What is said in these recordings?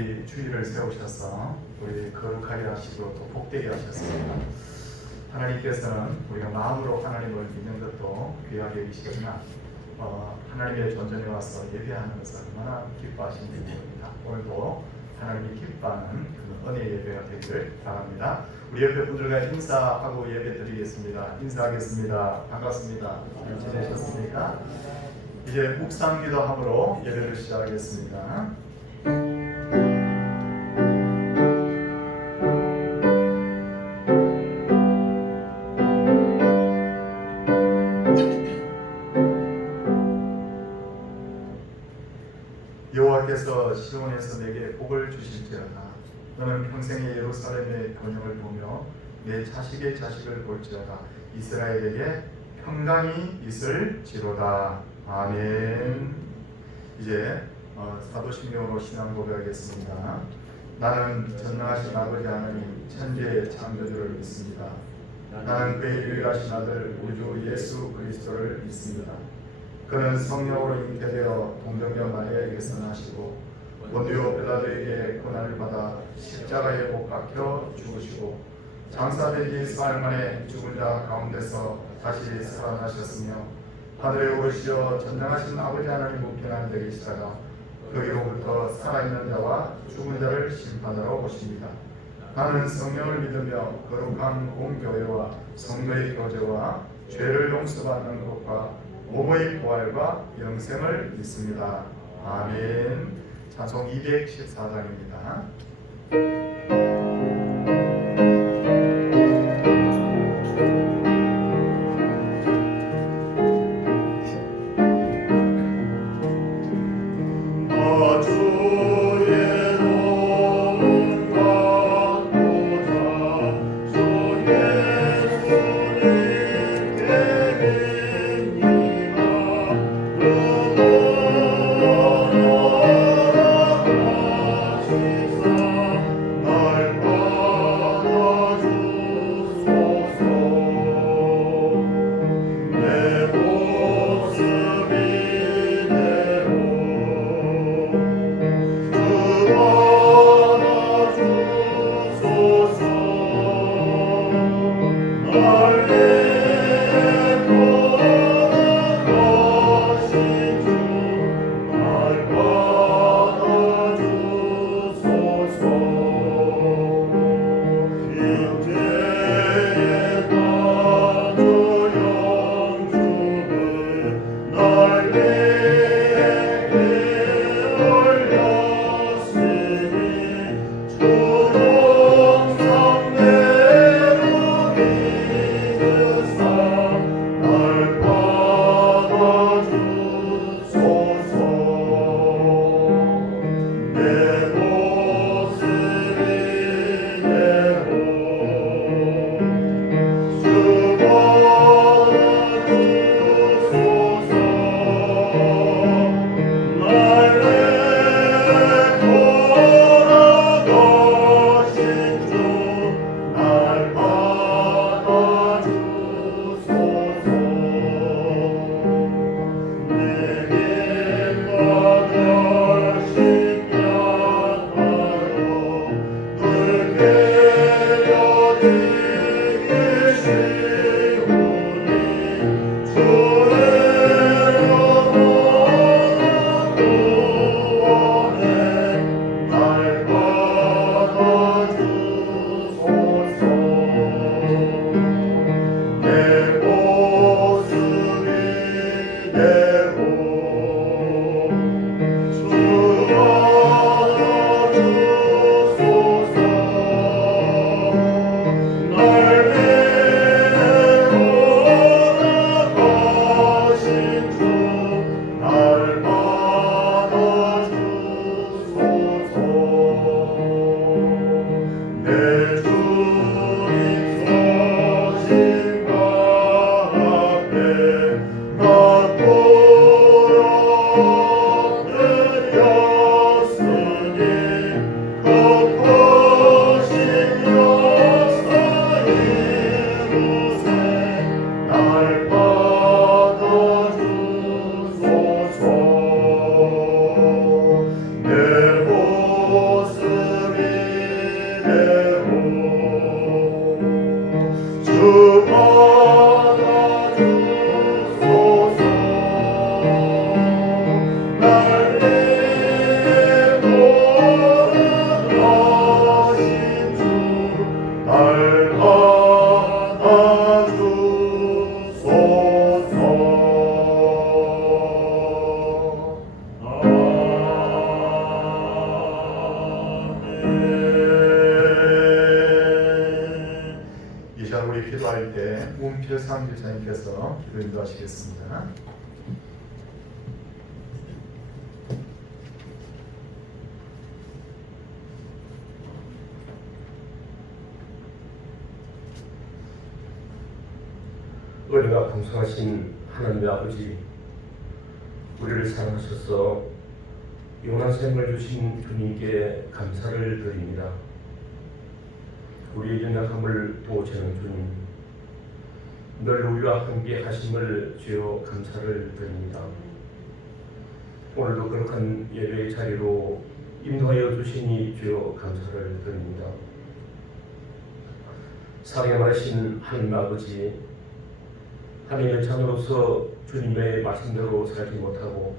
이 주일을 세우셔서 우리 거룩하게 하시고 또 복되게 하셨습니다. 하나님께서는 우리가 마음으로 하나님을 믿는 것도 귀하게 여기시지만 하나님의 전전에 와서 예배하는 것을 얼마나 기뻐하시는 일입니다. 오늘도 하나님이 기뻐하는 그 은혜 예배가 되기를 바랍니다. 우리 옆에 분들과 인사하고 예배 드리겠습니다. 인사하겠습니다. 반갑습니다. 잘 지내셨습니까? 이제 묵상기도함으로 예배를 시작하겠습니다. 여호와께서 시온에서 내게 복을 주실지어다. 너는 평생의 예루살렘의 번영을 보며 내 자식의 자식을 볼지어다. 이스라엘에게 평강이 있을지로다. 아멘. 이제 사도신경으로 신앙 고백하겠습니다. 나는 전능하신 아버지 하나님 천지의 창조주를 믿습니다. 나는 그의 유일하신 아들 우리 주 예수 그리스도를 믿습니다. 그는 성령으로 잉태되어 동정녀 마리아에게서 나시고 본디오 빌라도에게 고난을 받아 십자가에 못 박혀 죽으시고 장사된 지 사흘 만에 죽은 자 가운데서 다시 살아나셨으며 하늘에 오르시어 전능하신 아버지 하나님 우편한 데 계시다가 거기로부터 살아있는 자와 죽은 자를 심판하러 오십니다. 나는 성령을 믿으며 거룩한 공교회와 성도의 교제와 죄를 용서받는 것과 몸의 부활과 영생을 믿습니다. 아멘. 찬송 214장입니다. 이 시간 우리 기도할 때 문필상 집사님께서 기도 인도하시겠습니다. 은혜가 풍성하신 하나님의 아버지, 우리를 사랑하셔서 영원한 생명을 주신 주님께 감사를 드립니다. 우리의 연약함을 도우시는 주님, 늘 우리와 함께 하심을 주여 감사를 드립니다. 오늘도 거룩한 예배의 자리로 인도하여 주시니 주여 감사를 드립니다. 사랑에 많으신 하나님 아버지, 하나님의 자녀로서 주님의 말씀대로 살지 못하고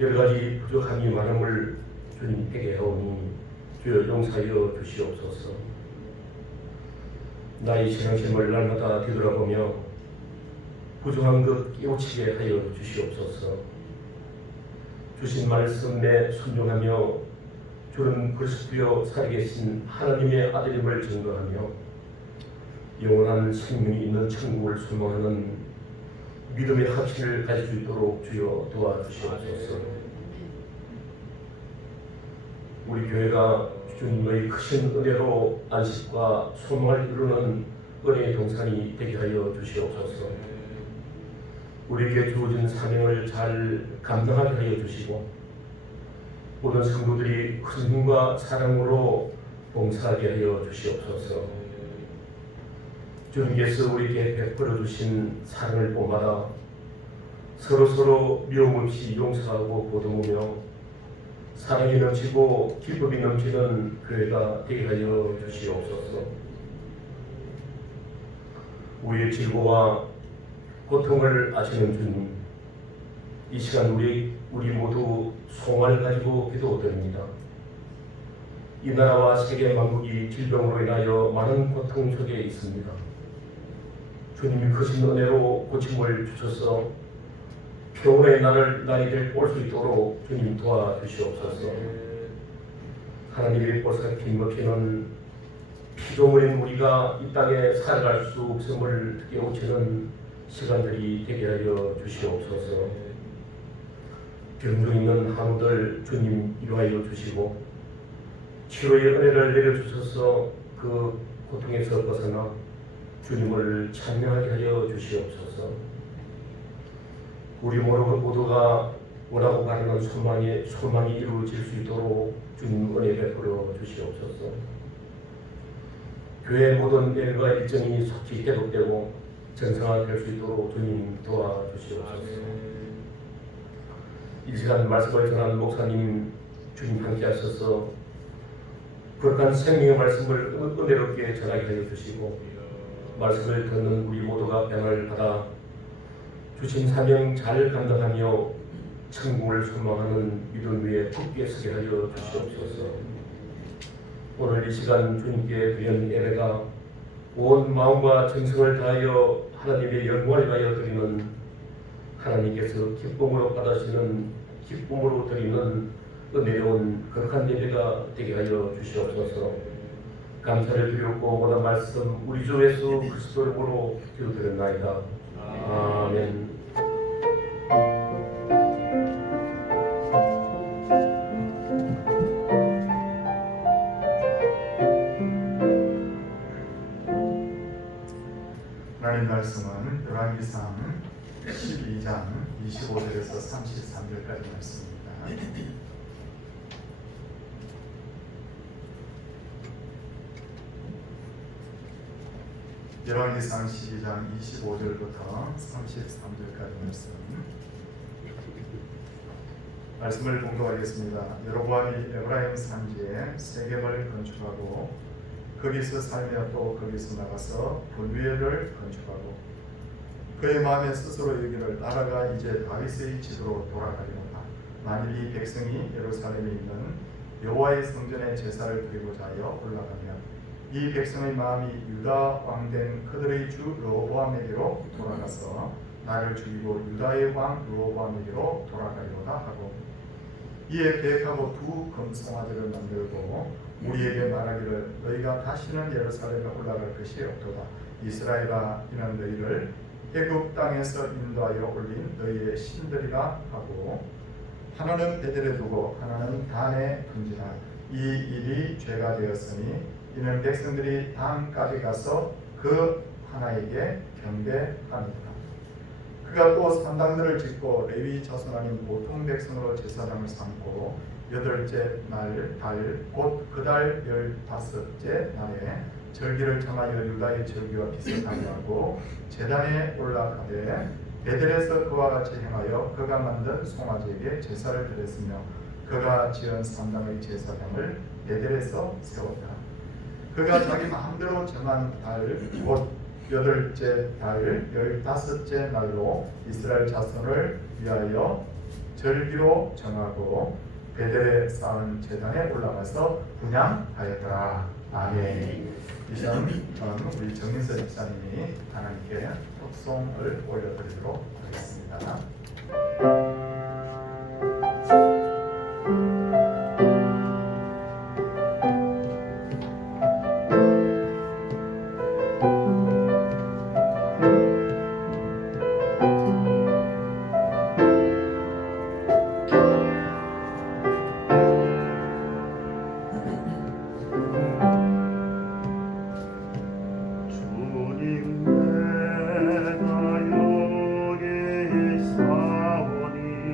여러가지 부족함이 많음을 주님에게 하오니 주여 용서하여 주시옵소서. 나의 신앙생활을 날마다 뒤돌아보며 부족한 것 깨우치게 하여 주시옵소서. 주신 말씀에 순종하며 주는 그리스도여 살아계신 하나님의 아들임을 증거하며 영원한 생명이 있는 천국을 소망하는 믿음의 확신을 가질 수 있도록 주여 도와주시옵소서. 우리 교회가 주님의 크신 은혜로 안식과 소망을 이루는 은혜의 동산이 되게 하여 주시옵소서. 우리에게 주어진 사명을 잘 감당하게 하여 주시고 모든 성도들이 큰 힘과 사랑으로 봉사하게 하여 주시옵소서. 주님께서 우리에게 베풀어 주신 사랑을 본받아 서로서로 미움 없이 용서하고 보듬으며 사랑이 넘치고 기쁨이 넘치는 교회가 되게 하여 주시옵소서. 우리의 질고와 고통을 아시는 주님, 이 시간 우리 모두 소망을 가지고 기도드립니다. 이 나라와 세계 만국이 질병으로 인하여 많은 고통 속에 있습니다. 주님이 크신 은혜로 고침을 주셔서 평온의 날이 올 수 있도록 주님 도와주시옵소서. 하나님의 보살핌 먹히는 피조물인 우리가 이 땅에 살아갈 수 없음을 깨우치는 시간들이 되게 하여 주시옵소서. 병중 있는 한우들 주님 이루하여 주시고 치료의 은혜를 내려주셔서 그 고통에서 벗어나 주님을 찬양하게 하여 주시옵소서. 우리 모두가 원하고 바라는 소망이 이루어질 수 있도록 주님 은혜 베풀어 주시옵소서. 교회 모든 일과 일정이 속히 계속되고 정상화될 수 있도록 주님 도와주시옵소서. 이 시간 말씀을 전하는 목사님 주님 함께 하셔서 거룩한 생명의 말씀을 은혜롭게 전하게 하여 주시고 말씀을 듣는 우리 모두가 변화를 받아 주신 사명 잘 감당하며 천국을 소망하는 믿음 위에 굳게 서게 하여 주시옵소서. 오늘 이 시간 주님께 드리는 예배가 온 마음과 정성을 다하여 하나님의 영광을 위하여 드리는 하나님께서 기쁨으로 받으시는 기쁨으로 드리는 은혜로운 거룩한 예배가 되게 하여 주시옵소서. 감사를 드렸고 오늘 말씀 우리 주 예수 그리스도 이름으로 기도드렸나이다. 아멘. 하나님 말씀은 열왕기상 12장 25절에서 33절까지 말씀입니다. 열왕기상 12장 25절부터 33절까지 말씀을 봉독하겠습니다. 여로보암이 에브라임 산지에 세겜을 건축하고 거기서 살며 또 거기서 나가서 분회를 건축하고 그의 마음에 스스로 여기를 나라가 이제 다윗의 집으로 돌아가리로다. 만일 이 백성이 예루살렘에 있는 여호와의 성전에 제사를 드리고자 하여 올라가면 이 백성의 마음이 유다 왕된 그들의 주 르호보암에게로 돌아가서 나를 죽이고 유다의 왕 르호보암에게로 돌아가리로다 하고 이에 계획하고 두 금송아지를 만들고 우리에게 말하기를 너희가 다시는 예루살렘에 올라갈 것이 없도다. 이스라엘아, 이는 너희를 애굽 땅에서 인도하여 올린 너희의 신들이라 하고 하나는 베델에 두고 하나는 단에 던지나 이 일이 죄가 되었으니 이는 백성들이 단까지 가서 그 하나에게 경배합니다. 그가 또 산당들을 짓고 레위 자손 아닌 보통 백성으로 제사장을 삼고 여덟째 날 달 곧 그 달 15째 날에 절기를 정하여 유다의 절기와 비슷하게 하고 제단에 올라가되 베델에서 그와 같이 행하여 그가 만든 송아지에게 제사를 드렸으며 그가 지은 산당의 제사장을 베델에서 세웠다. 그가 자기 마음대로 정한 달 곧 여덟째 달 15째 날로 이스라엘 자손을 위하여 절기로 정하고 베델에 쌓은 제단에 올라가서 분향하였더라. 아멘. 이전 우리 정민서 집사님이 하나님께 덕송을 올려드리도록 하겠습니다. 주님 내가 여기 있사오니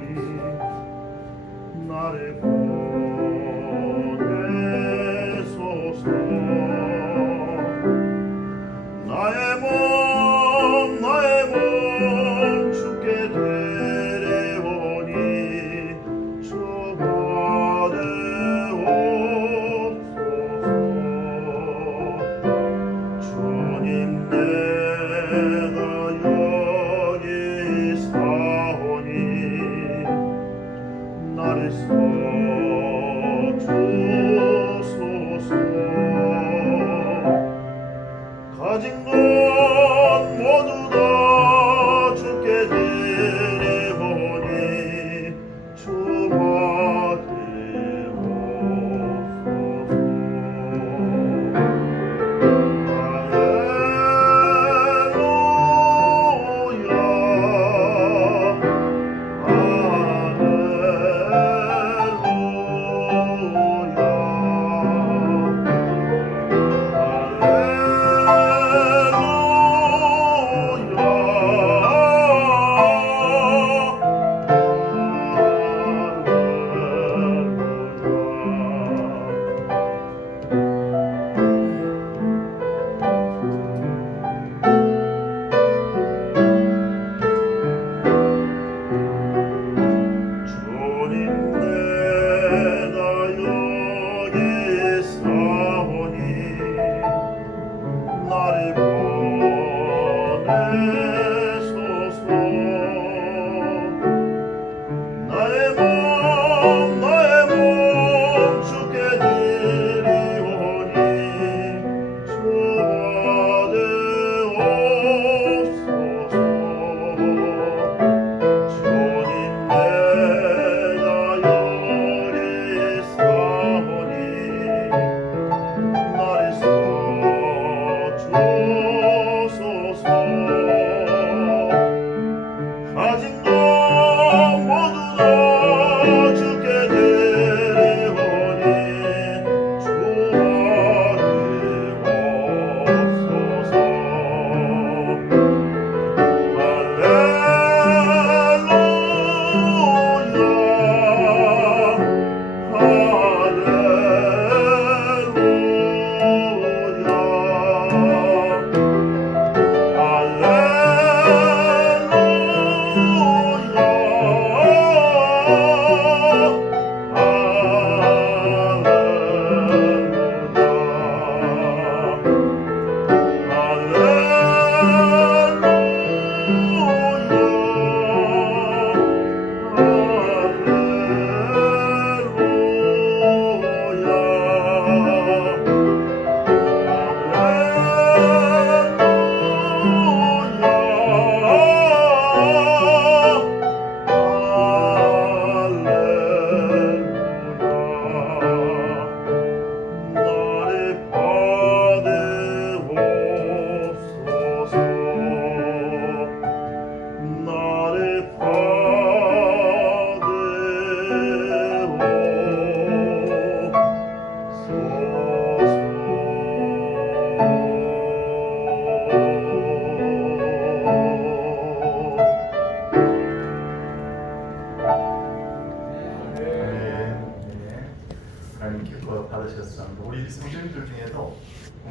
받으셨습니다. 우리 성도님들 중에도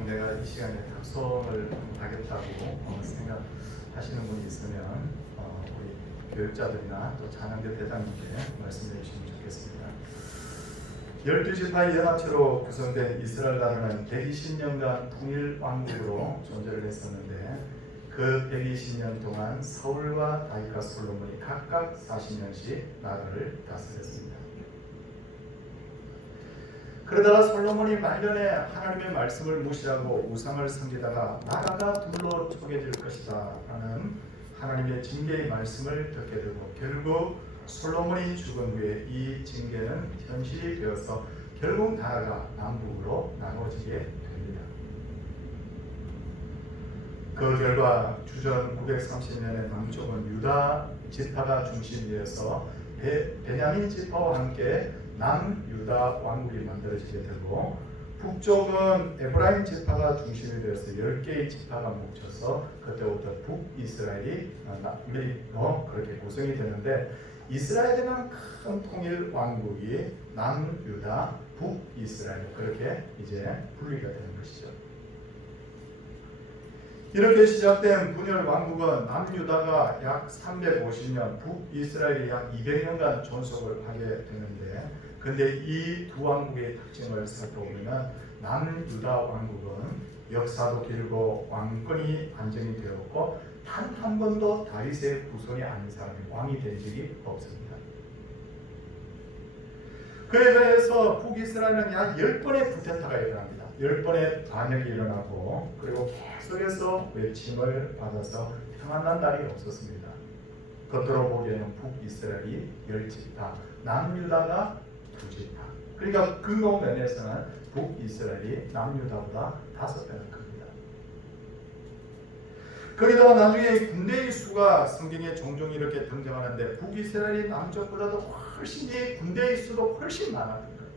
내가 이 시간에 탁송을 하겠다고 생각하시는 분이 있으면 우리 교육자들이나 또 찬양대 대장님께 말씀해 주시면 좋겠습니다. 12지파의 연합체로 구성된 이스라엘 나라는 120년간 통일 왕국으로 존재를 했었는데 그 120년 동안 사울과 다윗과 솔로몬이 각각 40년씩 나라를 다스렸습니다. 그러다가 솔로몬이 말년에 하나님의 말씀을 무시하고 우상을 섬기다가 나라가 둘로 쪼개질 것이다 라는 하나님의 징계의 말씀을 듣게 되고 결국 솔로몬이 죽은 후에 이 징계는 현실이 되어서 결국 나라가 남북으로 나눠지게 됩니다. 그 결과 주전 930년에 남쪽은 유다 지파가 중심이 되어서 베냐민 지파와 함께 남유다 왕국이 만들어지게 되고 북쪽은 에브라임 지파가 중심이 되어서 10개의 지파가 뭉쳐서 그때부터 북이스라엘이 그렇게 구성이 되는데 이스라엘에만 큰 통일 왕국이 남유다, 북이스라엘 그렇게 이제 분리가 되는 것이죠. 이렇게 시작된 분열 왕국은 남유다가 약 350년, 북이스라엘이 약 200년간 존속을 하게 되는데 근데 이 두 왕국의 특징을 살펴보면 남유다 왕국은 역사도 길고 왕권이 안정이 되었고 단 한 번도 다윗의 후손이 아닌 사람이 왕이 된 적이 없습니다. 그에 대해서 북이스라엘은 약 10번의 쿠데타가 일어납니다. 10번의 반역이 일어나고 그리고 계속해서 외침을 받아서 평안한 날이 없었습니다. 겉으로 보기에는 북이스라엘이 10지파, 남유다가 2지파. 그러니까 근거 면에서는 북이스라엘이 남유다보다 5배나 큽니다. 거기다가 나중에 군대의 수가 성경에 종종 이렇게 등장하는데 북이스라엘이 남쪽보다도 훨씬 군대의 수도 훨씬 많았던 거예요.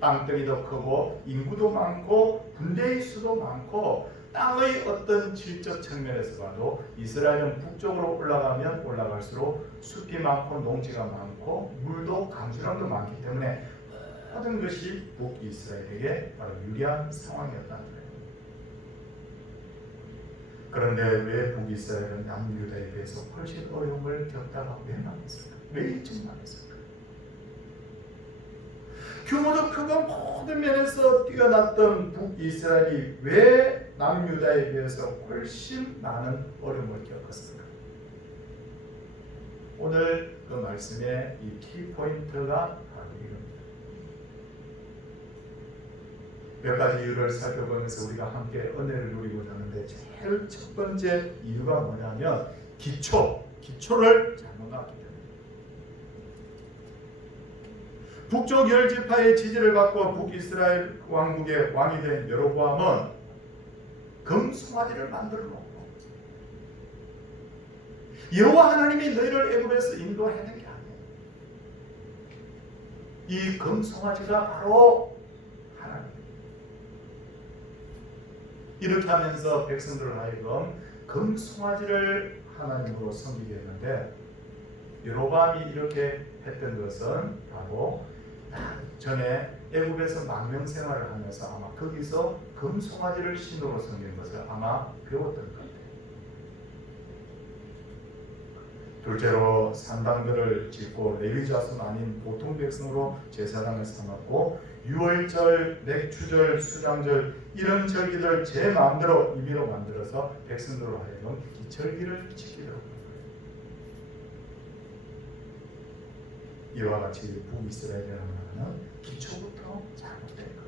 땅덩이도 크고 인구도 많고 군대의 수도 많고 땅의 어떤 질적 측면에서 봐도 이스라엘은 북쪽으로 올라가면 올라갈수록 숲이 많고 농지가 많고 물도 강수량도 많기 때문에 모든 것이 북이스라엘에게 바로 유리한 상황이었다는 거예요. 그런데 왜 북이스라엘은 남유다에 비해서 훨씬 어려움을 겪다가 왜 망했을까? 왜 일찍 망했을까? 규모도 크고 모든 면에서 뛰어났던 북이스라엘이 왜 남유다에 비해서 훨씬 많은 어려움을 겪었을까? 오늘 그 말씀의 이 키포인트가 바로 이겁니다. 몇 가지 이유를 살펴보면서 우리가 함께 은혜를 누리고자 하는데 제일 첫 번째 이유가 뭐냐면 기초를 잘못 놨기 때문에 북쪽 10지파의 지지를 받고 북이스라엘 왕국의 왕이 된 여로보암은 금송아지를 만들어 놓고 여호와 하나님이 너희를 애굽에서 인도하는 게 아니에요. 이 금송아지가 바로 하나님. 이렇게 하면서 백성들을 하여금 금송아지를 하나님으로 섬기게 했는데 여로보암이 이렇게 했던 것은 바로 전에 애굽에서 망명 생활을 하면서 아마 거기서 금송아지를 신으로 섬긴 것을 아마 배웠던 것 같아요. 둘째로 산당들을 짓고 레위 자손 아닌 보통 백성으로 제사장을 삼았고 유월절, 맥추절, 수장절 이런 절기들 제 마음대로 임의로 만들어서 백성들로 하여금 이 절기를 지키도록 한 거예요. 이와 같이 북이스라엘이라는 나라는 기초부터 잘못된 거예요.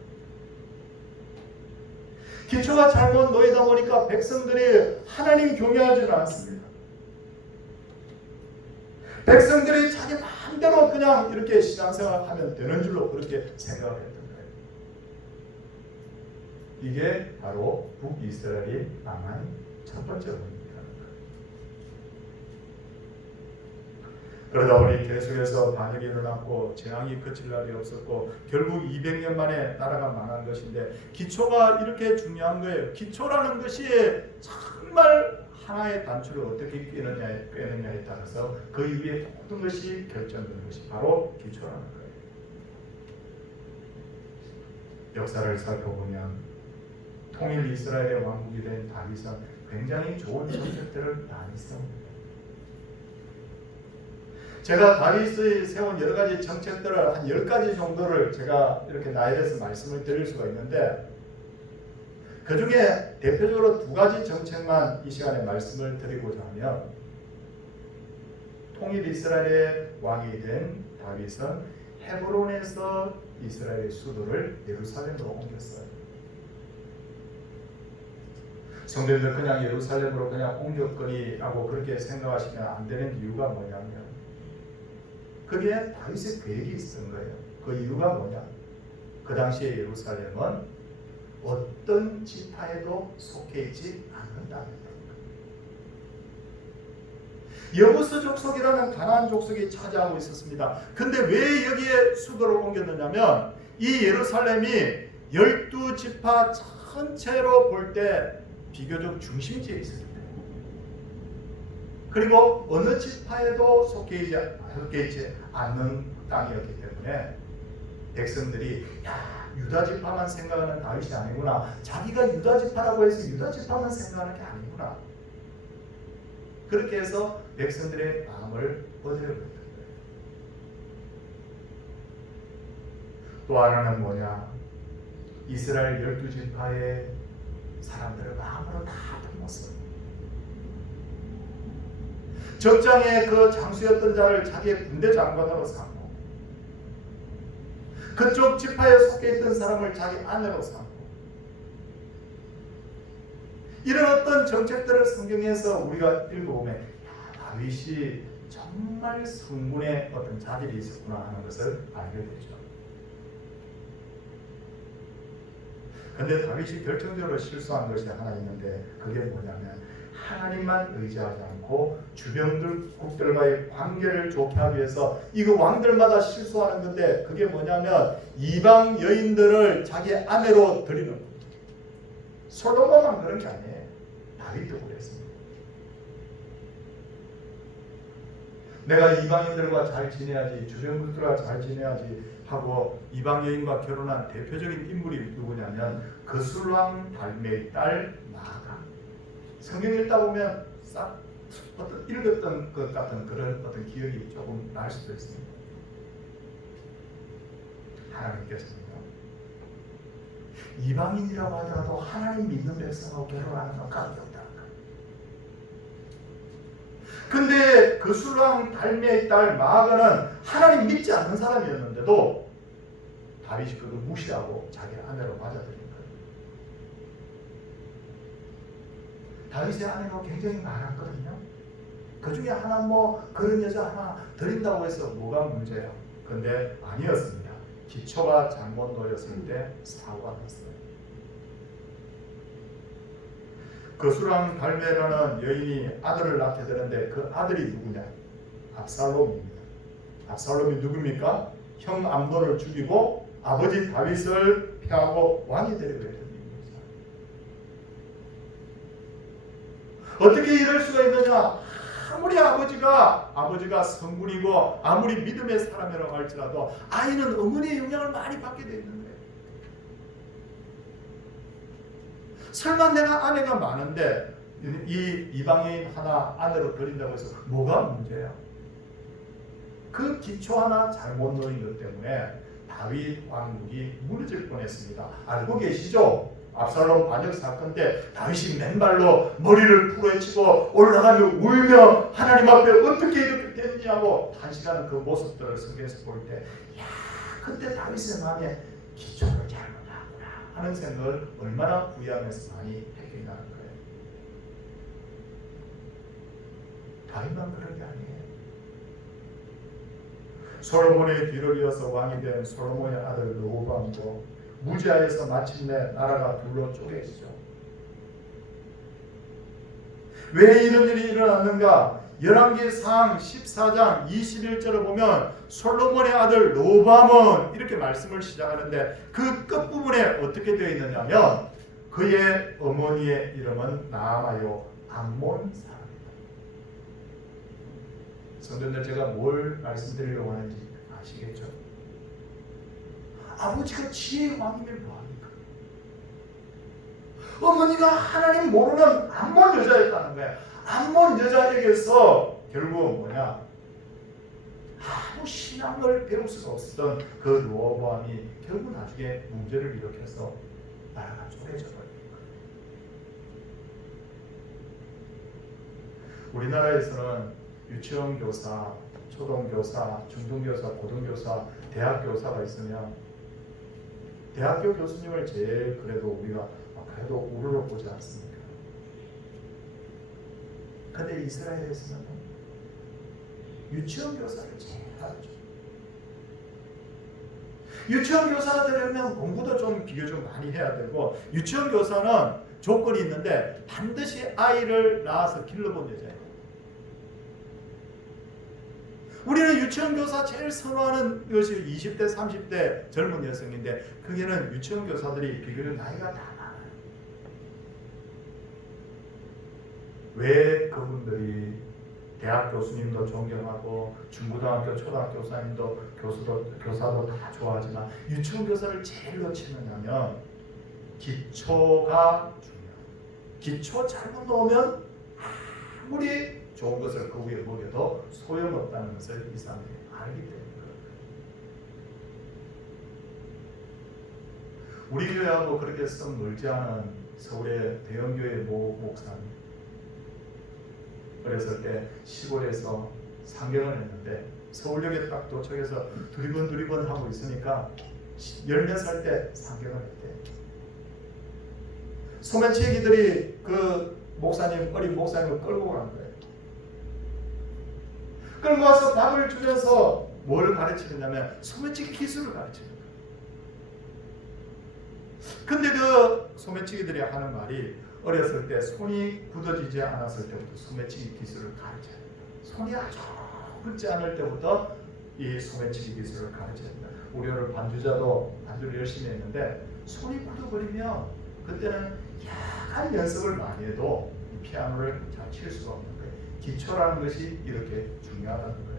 기초가 잘못 놓이다 보니까 백성들이 하나님 경외하지는 않습니다. 백성들이 자기 마음대로 그냥 이렇게 신앙생활 하면 되는 줄로 그렇게 생각을 했던 거예요. 이게 바로 북이스라엘이 망한 첫 번째 원인이라는 거예요. 그러다 보니 계속해서 반역이 일어났고 재앙이 그칠 날이 없었고 결국 200년 만에 나라가 망한 것인데 기초가 이렇게 중요한 거예요. 기초라는 것이 정말 하나의 단추를 어떻게 꿰느냐에 따라서 그 위에 모든 것이 결정되는 것이 바로 기초라는 거예요. 역사를 살펴보면 통일 이스라엘의 왕국이 된 다윗은 굉장히 좋은 정책들을 많이 세웁니다. 제가 다윗이 세운 여러 가지 정책들을 한 10가지 정도를 제가 이렇게 나열해서 말씀을 드릴 수가 있는데, 그 중에 대표적으로 2가지 정책만 이 시간에 말씀을 드리고자 하면, 통일 이스라엘의 왕이 된 다윗은 헤브론에서 이스라엘의 수도를 예루살렘으로 옮겼어요. 성도님들, 그냥 예루살렘으로 그냥 옮겼거니라고 그렇게 생각하시면 안 되는 이유가 뭐냐면, 그게 다윗의 계획이 있었던 거예요. 그 이유가 뭐냐? 그 당시에 예루살렘은 어떤 지파에도 속해 있지 않는다는 거예요. 여부스 족속이라는 가나안 족속이 차지하고 있었습니다. 근데 왜 여기에 수도를 옮겼느냐면, 이 예루살렘이 12지파 전체로 볼 때 비교적 중심지에 있습니다. 그리고 어느 지파에도 속해 있지 않는 땅이었기 때문에 백성들이 유다 지파만 생각하는 다윗이 아니구나, 자기가 유다 지파라고 해서 유다 지파만 생각하는 게 아니구나, 그렇게 해서 백성들의 마음을 얻어버렸던 거예요. 또 하나는 뭐냐? 이스라엘 12지파의 사람들을 마음으로 다 품었어요. 적장의 그 장수였던 자를 자기의 군대 장관으로 삼고, 그쪽 지파에 속해 있던 사람을 자기 아내로 삼고, 이런 어떤 정책들을 성경에서 우리가 읽어보면 다윗이 정말 성군의 어떤 자질이 있었구나 하는 것을 알게 되죠. 근데 다윗이 결정적으로 실수한 것이 하나 있는데, 그게 뭐냐면 하나님만 의지하지 않고 주변국들과의 관계를 좋게 하기 위해서, 이거 왕들마다 실수하는 건데, 그게 뭐냐면 이방 여인들을 자기 아내로 들이는 거예요. 솔로몬만 그런 게 아니에요. 다윗도 그랬습니다. 내가 이방인들과 잘 지내야지, 주변국들과 잘 지내야지 하고 이방 여인과 결혼한 대표적인 인물이 누구냐면 그술왕 달메의 딸 마아가. 성경 읽다 보면 싹 어떤 읽었던 것 같은 그런 어떤 기억이 조금 날 수도 있습니다. 하나님께서는요, 이방인이라고 하더라도 하나님 믿는 백성하고 결혼하는 건 관계없다는 거예요. 근데 그술왕 달메의 딸 마아가는 하나님 믿지 않는 사람이었는데도 다윗이 그걸 무시하고 자기 아내로 맞아들인 거예요. 다윗의 아내가 굉장히 많았거든요. 그 중에 하나 그런 여자 하나 드린다고 해서 뭐가 문제야? 근데 아니었습니다. 기초가 잘못 놓였을 때 사고가 났어요. 그술왕 달메라는 여인이 아들을 낳게 되는데, 그 아들이 누구냐? 압살롬입니다. 압살롬이 누굽니까? 형 암논을 죽이고 아버지 다윗을 패하고 왕이 되려고 했던 인물이죠. 어떻게 이럴 수가 있느냐? 아무리 아버지가 성군이고 아무리 믿음의 사람이라고 할지라도 아이는 어머니의 영향을 많이 받게 되어 있는 거예요. 설마 내가 아내가 많은데 이 이방인 하나 아내로 드린다고 해서 뭐가 문제야? 그 기초 하나 잘못 놓인 것 때문에 다윗 왕국이 무너질 뻔했습니다. 알고 계시죠? 압살롬 반역 사건 때 다윗이 맨발로 머리를 풀어헤치고 올라가며 울며 하나님 앞에 어떻게 이렇게 됐냐고 탄식하는 그 모습들을 성경에서 볼 때, 그때 다윗의 마음에 기초를 잘못하구나 하는 생각을 얼마나 부여하면서 많이 했겠냐는 거예요. 다윗만 그런 게 아니에요. 솔로몬의 뒤를 이어서 왕이 된 솔로몬의 아들 르호보암도 무지하에서 마침내 나라가 둘로 쪼개지죠. 왜 이런 일이 일어났는가? 열왕기상 14장 21절을 보면 솔로몬의 아들 르호보암은 이렇게 말씀을 시작하는데, 그 끝부분에 어떻게 되어 있느냐면 그의 어머니의 이름은 나아마요 암몬 사람이다. 성도님들, 제가 뭘 말씀드리려고 하는지 아시겠죠? 아버지가 지혜의 왕이면 뭐합니까? 어머니가 하나님 모르는 암몬 여자였다는 거야. 암몬 여자에게서 결국은 뭐냐? 아무 신앙을 배울 수가 없었던 그 르호보암이 결국 나중에 문제를 일으켜서 나라가 쪼개져 버린 거예요. 우리나라에서는 유치원 교사, 초등 교사, 중등 교사, 고등 교사, 대학 교사가 있으면 대학교 교수님을 제일 그래도 우리가 그래도 우러러 보지 않습니까? 근데 이스라엘에서는 유치원 교사를 제일 하죠. 유치원 교사가 되려면 공부도 좀 비교적 많이 해야 되고, 유치원 교사는 조건이 있는데 반드시 아이를 낳아서 길러본 여자예요. 우리는 유치원 교사 제일 선호하는 것이 20대, 30대 젊은 여성인데, 그게는 유치원 교사들이 비교적 나이가 다 많아요. 왜 그분들이 대학 교수님도 존경하고 중고등학교, 초등학교 교사님도 교사도 다 좋아하지만 유치원 교사를 제일 놓치느냐면 기초가 중요해요. 기초 잘못 놓으면 아무리 좋은 것을 그 위에 먹여도 소용없다는 것을 이 사람들이 알기 때문에 그렇습니다. 우리 교회하고 그렇게 썩 멀지 않은 서울의 대형교회 모 목사님, 어렸을 때 시골에서 상경을 했는데 서울역에 딱 도착해서 두리번 하고 있으니까 10몇 살 때 상경을 했대. 소매치기들이 그 목사님, 어린 목사님을 끌고 간 거예요. 끌고 와서 밥을 주면서 뭘 가르치느냐면 소매치기 기술을 가르치는 거예요. 근데 그 소매치기들이 하는 말이, 어렸을 때 손이 굳어지지 않았을 때부터 소매치기 기술을 가르쳐야 된다. 손이 아주 굳지 않을 때부터 이 소매치기 기술을 가르쳐야 된다. 우리 오늘 반주자도 반주를 열심히 했는데 손이 굳어버리면 그때는 약간 연습을 많이 해도 이 피아노를 잘 칠 수가 없는 거예요. 기초라는 것이 이렇게 중요하다는 거예요.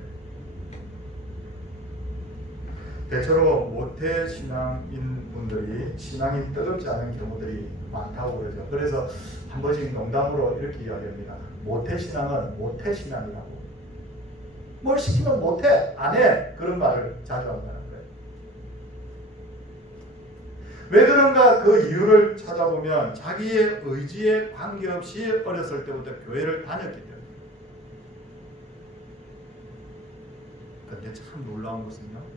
대체로 모태신앙인 분들이 신앙이 뜨겁지 않은 경우들이 많다고 그러죠. 그래서 한 번씩 농담으로 이렇게 이야기합니다. 모태신앙은 모태신앙이라고. 뭘 시키면 못해, 안 해, 그런 말을 자주 한다는 거예요. 왜 그런가 그 이유를 찾아보면 자기의 의지에 관계없이 어렸을 때부터 교회를 다녔기 때문에. 근데 참 놀라운 것은요,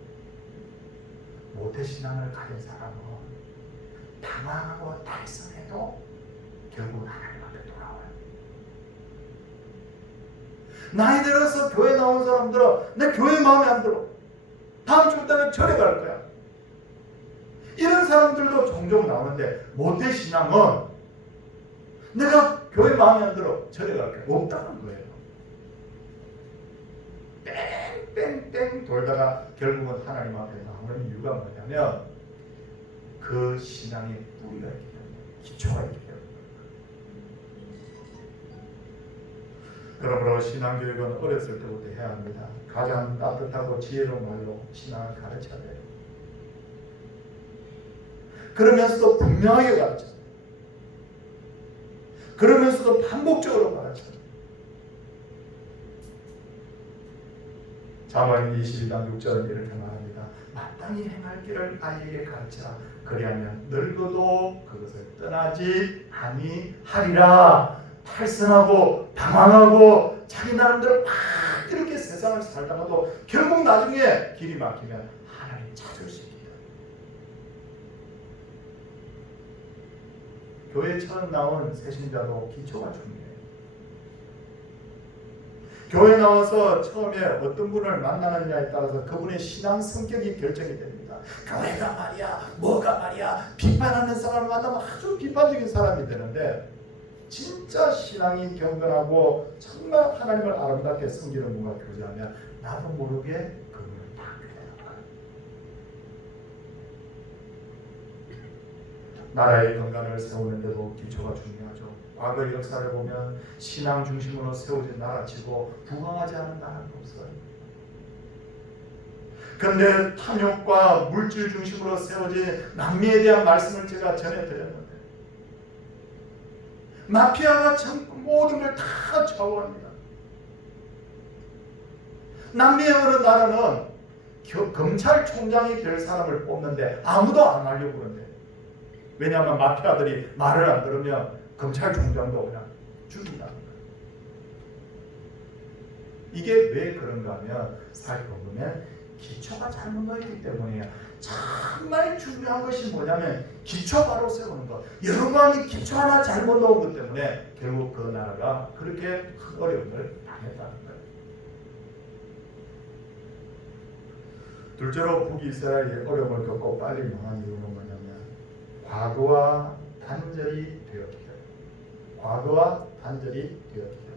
모태신앙을 가진 사람은 당황하고 달성해도 결국 하나님 앞에 돌아와요. 나이 들어서 교회 나온 사람들은 내 교회 마음에 안 들어, 다음 주 때문에 절에 갈 거야, 이런 사람들도 종종 나오는데, 모태신앙은 내가 교회 마음에 안 들어, 절에 갈 거야, 없다는 거예요. 뺑뺑뺑 돌다가 결국은 하나님 앞에 나오는 이유가 뭐냐면 그 신앙의 뿌리가 있기 때문에, 기초가 있기 때문에. 그러므로 신앙교육은 어렸을 때부터 해야 합니다. 가장 따뜻하고 지혜로운 말로 신앙을 가르쳐야 돼요. 그러면서도 분명하게 가르쳐야 돼요. 그러면서도 반복적으로 가르쳐야 돼요. 잠언 22장 6절은 이렇게 말합니다. 마땅히 행할 길을 아이에게 가르치라. 그리하면 늙어도 그것을 떠나지 아니하리라. 탈선하고 방황하고 자기 나름대로 막 이렇게 세상을 살다가도 결국 나중에 길이 막히면 하나님 찾을 수 있다. 교회 처음 나온 새신자도 기초가 중요해요. 교회 나와서 처음에 어떤 분을 만나느냐에 따라서 그분의 신앙 성격이 결정이 됩니다. 교회가 말이야, 뭐가 말이야, 비판하는 사람을 만나면 아주 비판적인 사람이 되는데, 진짜 신앙이 경건하고 정말 하나님을 아름답게 섬기는 분과 교제하면 나도 모르게 그분을 바뀌게 되는 거예요. 나라의 건강을 세우는데도 기초가 중요하죠. 과거 역사를 보면 신앙 중심으로 세워진 나라치고 부강하지 않은 나라는 없어요. 그런데 탐욕과 물질 중심으로 세워진 남미에 대한 말씀을 제가 전해드렸는데 마피아가 모든 걸 다 좌우합니다. 남미의 어느 나라는 검찰총장이 될 사람을 뽑는데 아무도 안 하려고 그러는데, 왜냐하면 마피아들이 말을 안 들으면 검찰총장도 그냥 죽인다는 거예요. 이게 왜 그런가 하면 살펴보면 기초가 잘못 놓였기 때문이에요. 정말 중요한 것이 뭐냐면 기초 바로 세우는 것. 여러분이 기초 하나 잘못 놓은 것 때문에 결국 그 나라가 그렇게 큰 어려움을 당했다는 거예요. 둘째로 북이스라엘이 어려움을 겪고 빨리 망한 이유는 뭐냐면 과거와 단절이 되었기 때문에. 과거와 단절이 되었기 때문에.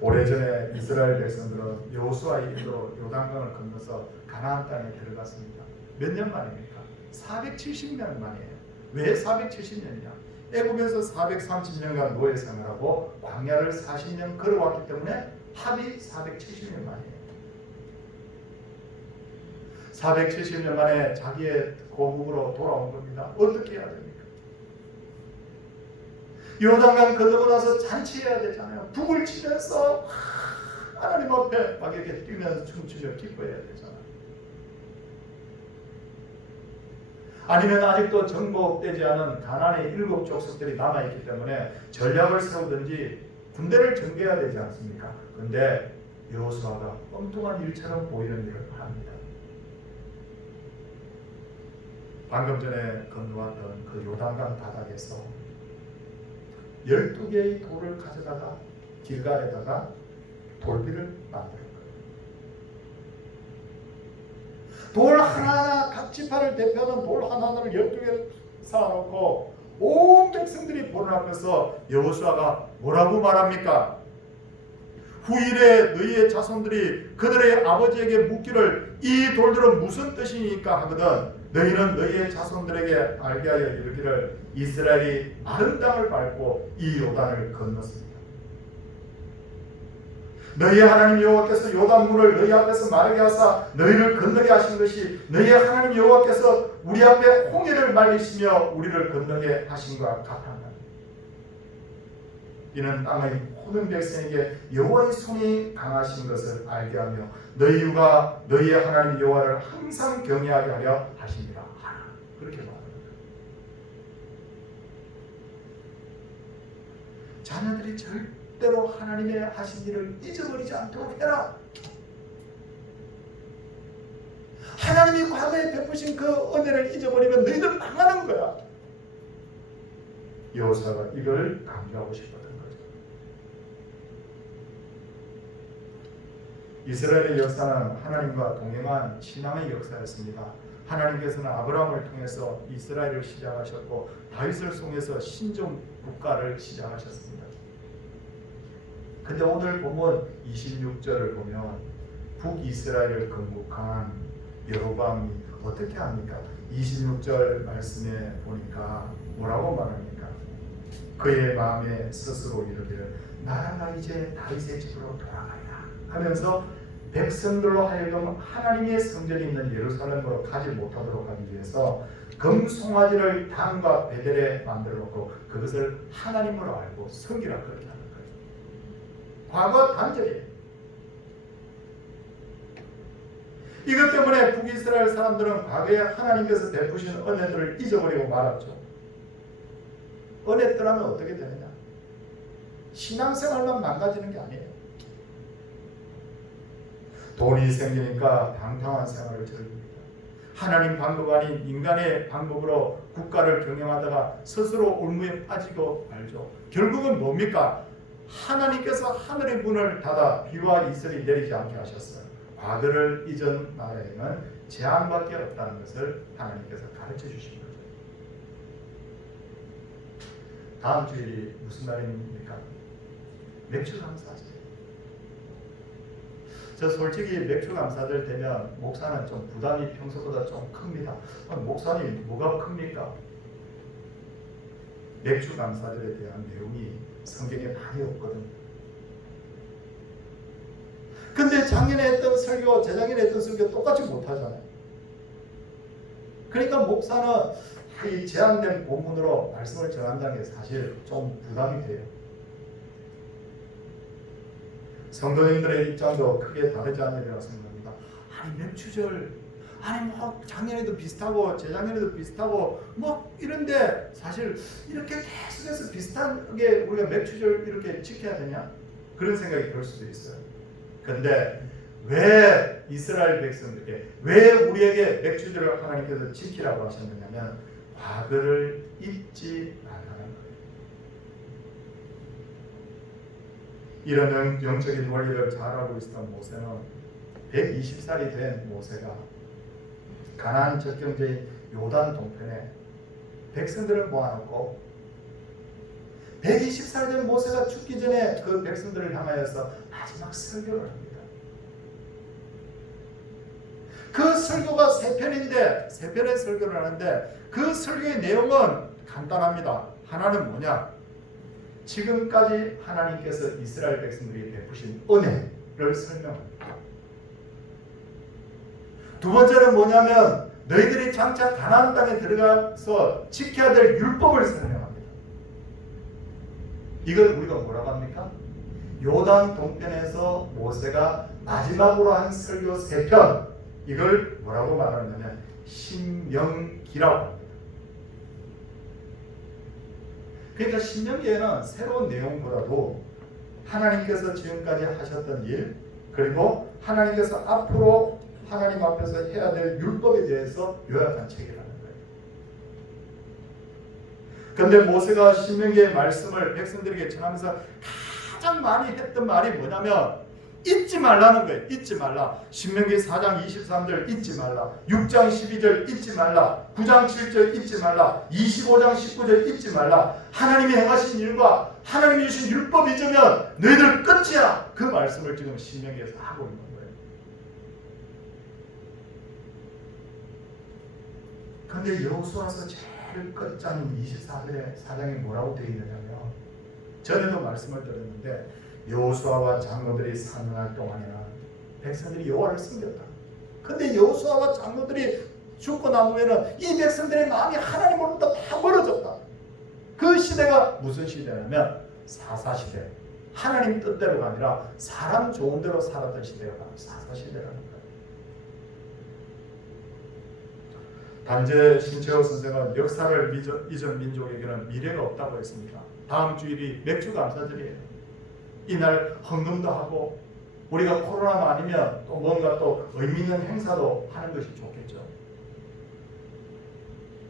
오래전에 이스라엘 백성들은 여호수아의 인도로 요단강을 건너서 가나안 땅에 들어갔습니다. 몇 년 만입니까? 470년 만이에요. 왜 470년이냐? 애굽에서 430년간 노예 생활하고 광야를 40년 걸어왔기 때문에 합이 470년 만이에요. 470년 만에 자기의 고국으로 돌아온 겁니다. 어떻게 해야 됩니까? 요단강 건너고 나서 잔치해야 되잖아요. 북을 치면서 하나님 앞에 막 이렇게 뛰면서 춤추며 기뻐해야 되잖아요. 아니면 아직도 정복되지 않은 가나안의 7 족속들이 남아있기 때문에 전략을 세우든지 군대를 전개해야 되지 않습니까? 그런데 여호수아가 엉뚱한 일처럼 보이는 일을 합니다. 방금 전에 건너왔던 그 요단강 바닥에서 12개의 돌을 가져다가 길갈에다가 돌비를 만드는 거예요. 돌 하나하나 각 지파를 대표하는 돌 하나하나를 12개를 쌓아놓고 온 백성들이 보는 앞에서 여호수아가 뭐라고 말합니까? 후일에 너희의 자손들이 그들의 아버지에게 묻기를 이 돌들은 무슨 뜻이니까 하거든 너희는 너희의 자손들에게 알게 하여 이르기를 이스라엘이 마른 땅을 밟고 이 요단을 건넜습니다. 너희의 하나님 여호와께서 요단물을 너희 앞에서 마르게 하사 너희를 건너게 하신 것이 너희의 하나님 여호와께서 우리 앞에 홍해를 말리시며 우리를 건너게 하신 것 같았다. 이는 땅의 모든 백성에게 여호와의 손이 강하신 것을 알게 하며 너희가 너희의 하나님 여호와를 항상 경외하게 하려 하십니다. 그렇게 말합니다. 자녀들이 절대로 하나님의 하신 일을 잊어버리지 않도록 해라. 하나님이 과거에 베푸신 그 은혜를 잊어버리면 너희들 망하는 거야. 여호수아가 이걸 강조하고 싶었던 거죠. 이스라엘의 역사는 하나님과 동행한 신앙의 역사였습니다. 하나님께서는 아브라함을 통해서 이스라엘을 시작하셨고 다윗을 통해서 신종 국가를 시작하셨습니다. 근데 오늘 보면 26절을 보면 북이스라엘을 건국한 여로보암이 어떻게 합니까? 26절 말씀에 보니까 뭐라고 말합니까? 그의 마음에 스스로 이르기를 나라가 이제 다윗의 집으로 돌아가리라 하면서 백성들로 하여금 하나님의 성전이 있는 예루살렘으로 가지 못하도록 하기 위해서 금송아지를 단과 베델에 만들어 놓고 그것을 하나님으로 알고 섬기라 그렇게 하는 거예요. 과거 단절이에요. 이것 때문에 북이스라엘 사람들은 과거에 하나님께서 베푸신 은혜들을 잊어버리고 말았죠. 은혜 떠나면 어떻게 되느냐? 신앙생활만 망가지는 게 아니에요. 돈이 생기니까 방탕한 생활을 즐깁니다. 하나님 방법 아닌 인간의 방법으로 국가를 경영하다가 스스로 올무에 빠지고 말죠. 결국은 뭡니까? 하나님께서 하늘의 문을 닫아 비와 이슬이 내리지 않게 하셨어요. 과거를 잊은 나라에는 재앙밖에 없다는 것을 하나님께서 가르쳐 주신 거죠. 다음 주일이 무슨 날입니까? 맥주감사절. 저 솔직히 맥주감사절 되면 목사는 좀 부담이 평소보다 좀 큽니다. 목사님 뭐가 큽니까? 맥주감사절에 대한 내용이 성경에 많이 없거든요. 근데 작년에 했던 설교, 재작년에 했던 설교 똑같이 못하잖아요. 그러니까 목사는 이 제한된 본문으로 말씀을 전한다는 게 사실 좀 부담이 돼요. 성도님들의 입장도 크게 다르지 않으리라 생각합니다. 아니 맥주절, 아니 뭐 작년에도 비슷하고 재작년에도 비슷하고 뭐 이런데 사실 이렇게 계속해서 비슷하게 우리가 맥주절 이렇게 지켜야 되냐? 그런 생각이 들 수도 있어요. 근데 왜 이스라엘 백성들에게, 왜 우리에게 맥주절을 하나님께서 지키라고 하셨느냐면 과거를 잊지 말라는 거예요. 이런 영적인 원리를 잘 알고 있었던 모세는 120살이 된 모세가 가나안 접경지인 요단 동편에 백성들을 모아놓고 120살 된 모세가 죽기 전에 그 백성들을 향하여서 마지막 설교를 합니다. 그 설교가 세 편의 설교를 하는데 그 설교의 내용은 간단합니다. 하나는 뭐냐? 지금까지 하나님께서 이스라엘 백성들이 베푸신 은혜를 설명합니다. 두 번째는 뭐냐면 너희들이 장차 가나안 땅에 들어가서 지켜야 될 율법을 설명합니다. 이걸 우리가 뭐라고 합니까? 요단 동편에서 모세가 마지막으로 한 설교 3편, 이걸 뭐라고 말하냐면 신명기라고 합니다. 그러니까 신명기에는 새로운 내용보다도 하나님께서 지금까지 하셨던 일, 그리고 하나님께서 앞으로 하나님 앞에서 해야 될 율법에 대해서 요약한 책이라는 거예요. 그런데 모세가 신명기의 말씀을 백성들에게 전하면서 가장 많이 했던 말이 뭐냐면 잊지 말라는 거예요. 잊지 말라. 신명기 4장 23절 잊지 말라. 6장 12절 잊지 말라. 9장 7절 잊지 말라. 25장 19절 잊지 말라. 하나님이 행하신 일과 하나님이 주신 율법 잊으면 너희들 끝이야. 그 말씀을 지금 신명기에서 하고 있는 거예요. 그런데 여호수아서 제일 끝장 24절에 4장에 뭐라고 되어 있느냐면 전에도 말씀을 드렸는데 여호수아와 장로들이 사명할 동안에는 백성들이 여호와를 섬겼다. 근데 여호수아와 장로들이 죽고 나면은 이 백성들의 마음이 하나님으로부터 다 멀어졌다. 그 시대가 무슨 시대냐면 사사시대. 하나님 뜻대로가 아니라 사람 좋은 대로 살았던 시대가 바로 사사시대라는 거예요. 단재 신채호 선생은 역사를 잊은 민족에게는 미래가 없다고 했습니다. 다음 주일이 맥주 감사절이에요. 이날 헌금도 하고 우리가 코로나만 아니면 또 뭔가 또 의미 있는 행사도 하는 것이 좋겠죠.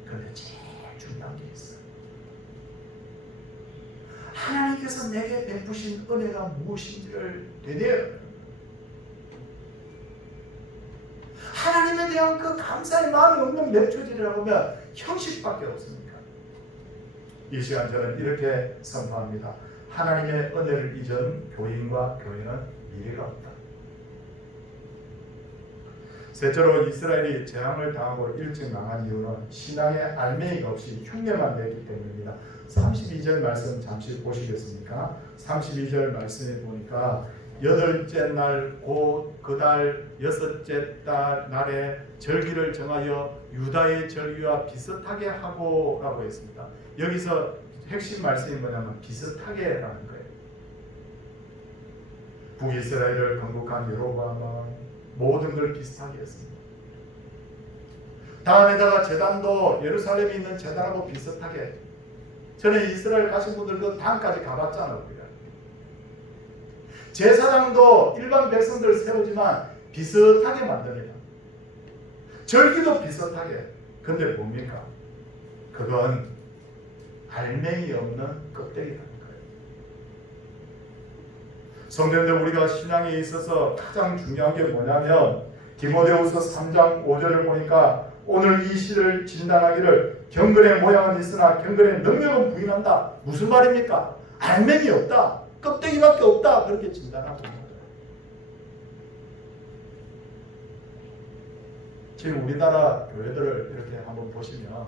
그런데 제일 중요한 게 있어요. 하나님께서 내게 베푸신 은혜가 무엇인지를 되뇌어요. 하나님에 대한 그 감사의 마음이 없는 맥주질이라고 하면 형식밖에 없습니까? 이 시간 저는 이렇게 선포합니다. 하나님의 은혜를 잊은 교인과 교회는 미래가 없다. 셋째로 이스라엘이 재앙을 당하고 일찍 망한 이유는 신앙의 알맹이가 없이 흉내만 내기 때문입니다. 32절 말씀 잠시 보시겠습니까? 32절 말씀에 보니까 여덟째 날 곧 그 달 여섯째 달 날에 절기를 정하여 유다의 절기와 비슷하게 하고 라고 했습니다. 여기서 핵심 말씀이 뭐냐면 비슷하게 라는 거예요. 북이스라엘을 건국한 여로보암은 모든 걸 비슷하게 했습니다. 다음에다가 제단도 예루살렘에 있는 제단하고 비슷하게. 전에 이스라엘 가신 분들 그 단까지 가봤잖아요. 우리가. 제사장도 일반 백성들 세우지만 비슷하게 만듭니다. 절기도 비슷하게. 근데 뭡니까? 그건 알맹이 없는 껍데기라는 거예요. 성도님들, 우리가 신앙에 있어서 가장 중요한 게 뭐냐면 디모데후서 3장 5절을 보니까 오늘 이 시를 진단하기를 경건의 모양은 있으나 경건의 능력은 부인한다. 무슨 말입니까? 알맹이 없다. 껍데기밖에 없다. 그렇게 진단하고 있는 거예요. 지금 우리나라 교회들을 이렇게 한번 보시면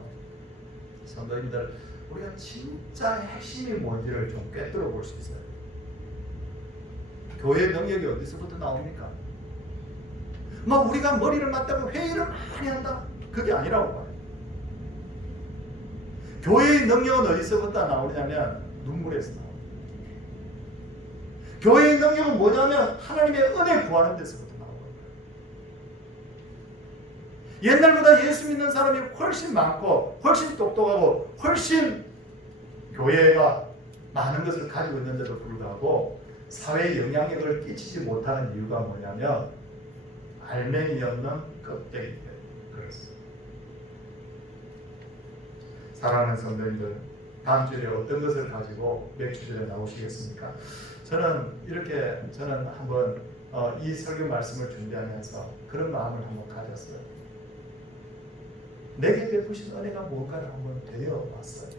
성도님들, 우리가 진짜 핵심이 뭔지를 좀 꿰뚫어 볼 수 있어요. 교회의 능력이 어디서부터 나옵니까? 막 우리가 머리를 맞다고 회의를 많이 한다, 그게 아니라고 봐요. 교회의 능력은 어디서부터 나오냐면 눈물에서 나옵니다. 교회의 능력은 뭐냐면 하나님의 은혜 구하는 데서부터 나오거든요. 옛날보다 예수 믿는 사람이 훨씬 많고 훨씬 똑똑하고 훨씬 교회가 많은 것을 가지고 있는데도 불구하고 사회에 영향력을 끼치지 못하는 이유가 뭐냐면 알맹이 없는 껍데기 때문에 그렇습니다. 사랑하는 성도님들, 다음 주에 어떤 것을 가지고 맥주절에 나오시겠습니까? 저는 한번 이 설교 말씀을 준비하면서 그런 마음을 한번 가졌어요. 내게 베푸신 은혜가 뭘까를 한번 되어봤어요.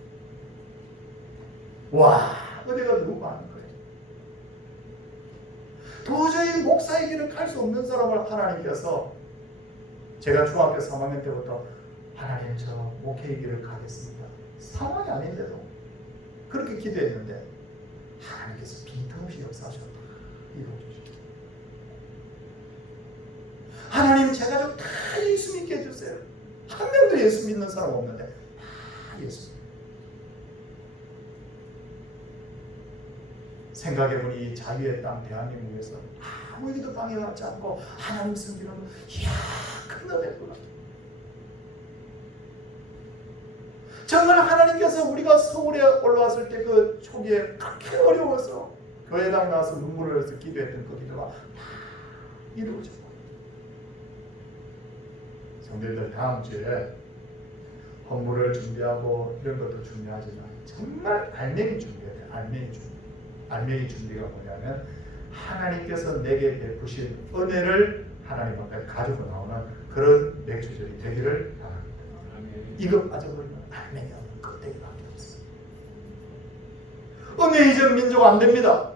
와, 은혜가 너무 많은 거예요. 도저히 목사의 길을 갈 수 없는 사람을 하나님께서, 제가 중학교 3학년 때부터 하나님 저 목회의 길을 가겠습니다, 상황이 아닌데도 그렇게 기도했는데 하나님께서 빈틈없이 역사하셨다. 이루어주셨다. 하나님 제가 좀 다 예수 믿게 해주세요. 한 명도 예수 믿는 사람 없는데 다 예수 믿어요. 생각해보니 이 자유의 땅 대한민국에서 아무에게도 방해받지 않고 하나님 섬기는 거, 이야, 큰 은혜구나. 정말 하나님께서 우리가 서울에 올라왔을 때 그 초기에 그렇게 어려워서 교회당 나와서 눈물을 흘려서 기도했던 그 기도가 다 이루어졌고, 성도님들 다음 주에 헌물을 준비하고 이런 것도 중요하지만 정말 알맹이 준비해야 돼요. 알맹이 준비. 알맹이 준비가 뭐냐면 하나님께서 내게 베푸신 은혜를 하나님 앞에 가지고 나오는 그런 맥주절이 되기를 바랍니다. 이것 빠져버리면 알맹이 없는 껍데기밖에 없어요. 은혜 잊은 민족 안 됩니다.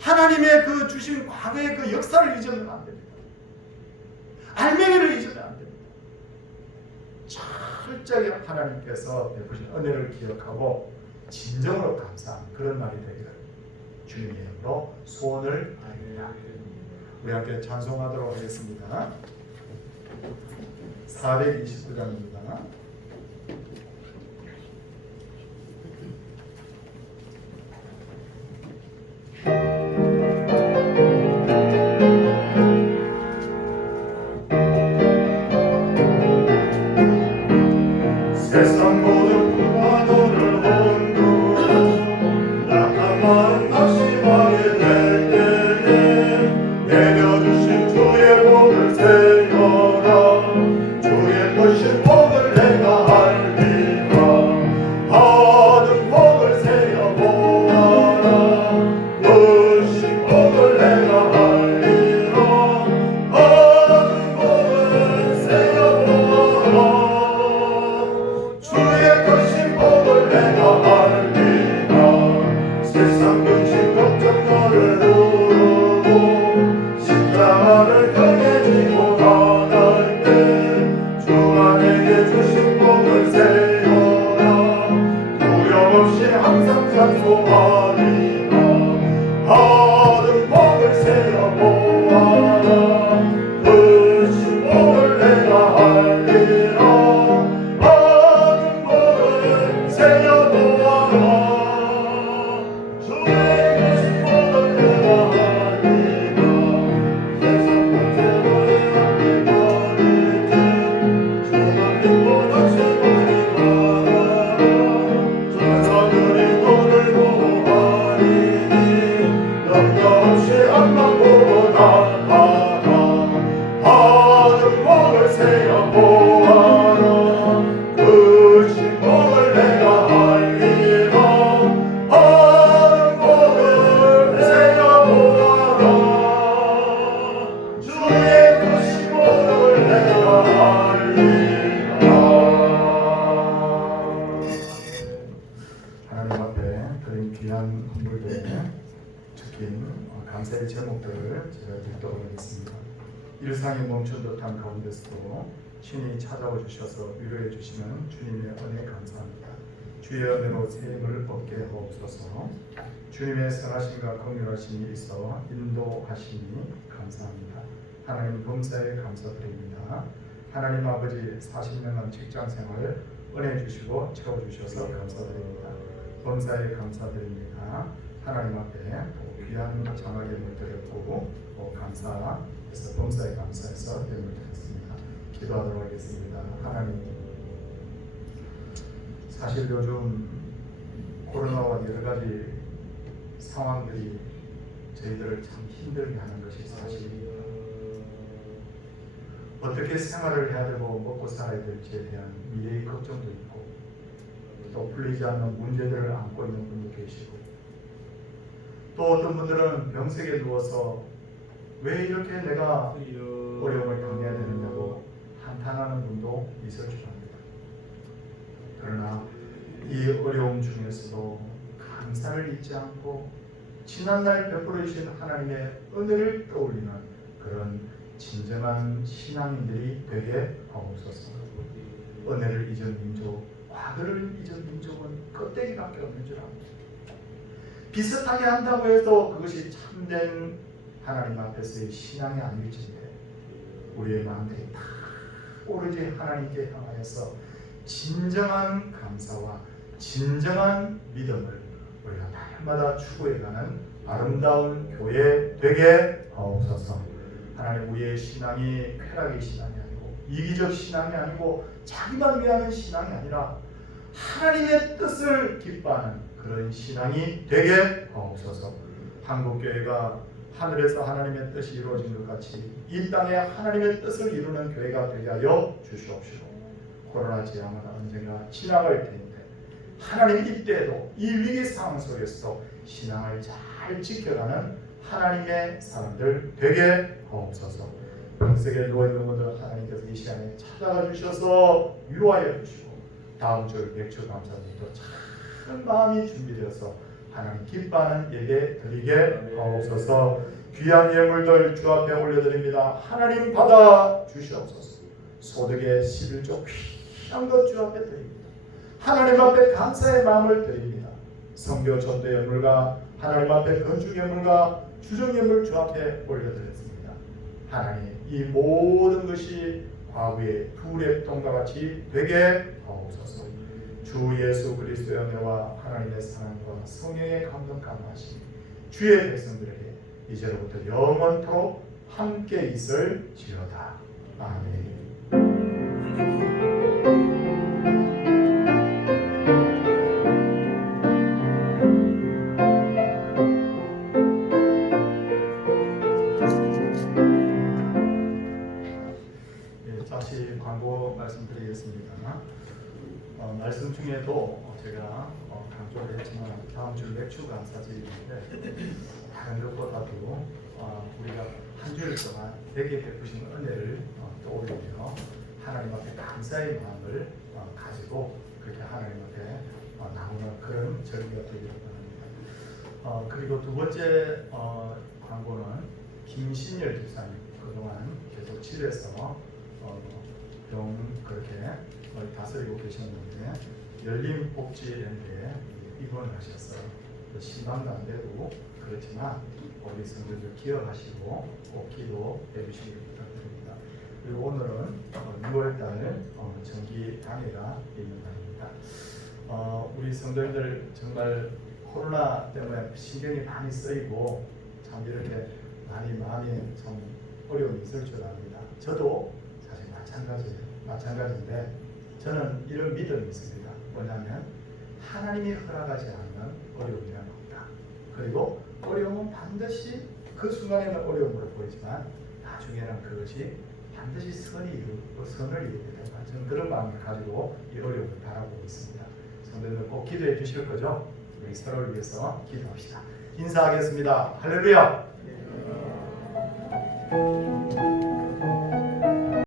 하나님의 그 주신 과거의 그 역사를 잊으면 안 됩니다. 알맹이를 잊으면 안 됩니다. 철저히 하나님께서 베푸신 은혜를 기억하고 진정으로 감사한 그런 날이 되기를 주님의 이름으로 소원을 드립니다. 우리 함께 찬송하도록 하겠습니다. 429장입니다. 세상 모든 부와 너를 온두고 약한 마음 낙심하게 될 때에 내려주신 주의 복을 세워라. 주의 주신 복을 내가 알리라. 받은 복을 세어 보아라. 주신 복을 내가 알리라. 받은 복을 세어 보아라. 주의 주신 복을 내가 알리라. 세상 근심 걱정 너를 두르고 십자가를 등에 지고 나갈 때 주가 내게 주신 복을 세워라. 두려움 없이 항상 찬송하리라. 받은 복을 세어 보아라. 주신 복을 내가 알리라. 받은 복을 세어 보아라. 주의 주신 복을 내가 알리라. 세상 문제를 함께 버릴 때 주만 믿고 낙심하지 마라. 천사들이 너를 보호하리니 염려 없이 앞만 보고 나가라. 받은 복을 세어 보아라. 주신 복을 내가 알리라. 받은 복을 세어 보아라. 주의 주신 복을 내가 알리라. 하나님 앞에 드린 귀한 헌물들에 적힌 감사의 제목들을 제가 읽도록 하겠습니다. 일상이 멈춘 듯한 가운데서도 신이 찾아와 주셔서 위로해 주시는 주님의 은혜 감사합니다. 주의 은혜로 새 힘을 얻게 하옵소서. 주님의 선하심과 긍휼하심이 있어 인도하시니 감사합니다. 하나님 범사에 감사드립니다. 하나님 아버지 40년간 직장생활 은혜 주시고 채워주셔서 감사드립니다. 범사에 감사드립니다. 하나님 앞에 귀한 장학예물 드렸고 감사해서 범사에 감사해서 예물 드렸습니다. 기도하도록 하겠습니다. 하나님, 사실 요즘 코로나와 여러 가지 상황들이 저희들을 참 힘들게 하는 것이 사실이에요. 어떻게 생활을 해야 되고 먹고 살아야 될지에 대한 미래의 걱정도 있고 또 풀리지 않는 문제들을 안고 있는 분도 계시고 또 어떤 분들은 병석에 누워서 왜 이렇게 내가 어려움을 당해야 되느냐고 한탄하는 분도 있을 줄 압니다. 그러나 이 어려움 중에서도 감사를 잊지 않고 지난날 베풀어 주신 하나님의 은혜를 떠올리는 그런 진정한 신앙인들이 되게 하옵소서. 은혜를 잊은 민족, 과거를 잊은 민족은 껍데기밖에 없는 줄 압니다. 비슷하게 한다고 해도 그것이 참된 하나님 앞에서의 신앙이 아닐진데 우리의 마음들이 다 오로지 하나님께 향하여서 진정한 감사와 진정한 믿음을 우리가 날마다 추구해가는 아름다운 교회 되게 하옵소서. 하나님, 우리의 신앙이 쾌락의 신앙이 아니고 이기적 신앙이 아니고 자기만 위하는 신앙이 아니라 하나님의 뜻을 기뻐하는 그런 신앙이 되게 하옵소서. 한국교회가 하늘에서 하나님의 뜻이 이루어진 것 같이 이 땅에 하나님의 뜻을 이루는 교회가 되게 하여 주시옵시고, 코로나 재앙은 언젠가 지나갈 텐데 하나님 이때에도 이 위기 상황 속에서 신앙을 잘 지켜가는 하나님의 사람들 되게 하옵소서. 병석에 누워있는 분들 하나님께서 이 시간에 찾아가 주셔서 위로하여 주시고 다음 주 맥주 감사님도 참 마음이 준비되어서 하나님 기뻐하는 예배 드리게 하옵소서. 귀한 예물들 주 앞에 올려드립니다. 하나님 받아 주시옵소서. 소득의 11조 귀한 것 주 앞에 드립니다. 하나님 앞에 감사의 마음을 드립니다. 성교 전도 예물과 하나님 앞에 건축 예물과 주정 예물 주 앞에 올려드렸습니다. 하나님, 이 모든 것이 과거의 두 랩동과 같이 되게 하옵소서. 주 예수 그리스도의 은혜와 하나님의 사랑과 성령의 감동 감화하심 주의 백성들에게 이제로부터 영원토록 함께 있을지어다. 아멘. 다시 광고 말씀드리겠습니다. 말씀 중에도 제가 강조를 했지만 다음 주 맥주 감사주일인데 다른 것보다도 우리가 한 주일 동안 되게 베푸신 은혜를 떠올리며 하나님 앞에 감사의 마음을 가지고 그렇게 하나님 앞에 나오는 그런 절기가 되기를 바랍니다. 그리고 두 번째 광고는 김신열 집사님, 그동안 계속 집에서 병 그렇게 다스리고 계셨는데 열림복지랜드에 입원을 하셨어요. 신방도 안 되고 그렇지만 우리 성도들 기억하시고 꼭 기도해 주시길 부탁드립니다. 그리고 오늘은 6월달 정기 강의가 있는 날입니다. 우리 성도들 정말 코로나 때문에 신경이 많이 쓰이고 참 이렇게 많이 마음이 참 어려움이 있을 줄 압니다. 저도 사실 마찬가지인데 저는 이런 믿음이 있습니다. 뭐냐면 하나님이 허락하지 않는 어려움이란 없다. 그리고 어려움은 반드시 그 순간에는 어려움으로 보이지만 나중에는 그것이 반드시 선을 이루게 된다. 저는 그런 마음을 가지고 이 어려움을 바라보고 있습니다. 성도들 꼭 기도해 주실 거죠? 우리 서로를 위해서 기도합시다. 인사하겠습니다. 할렐루야.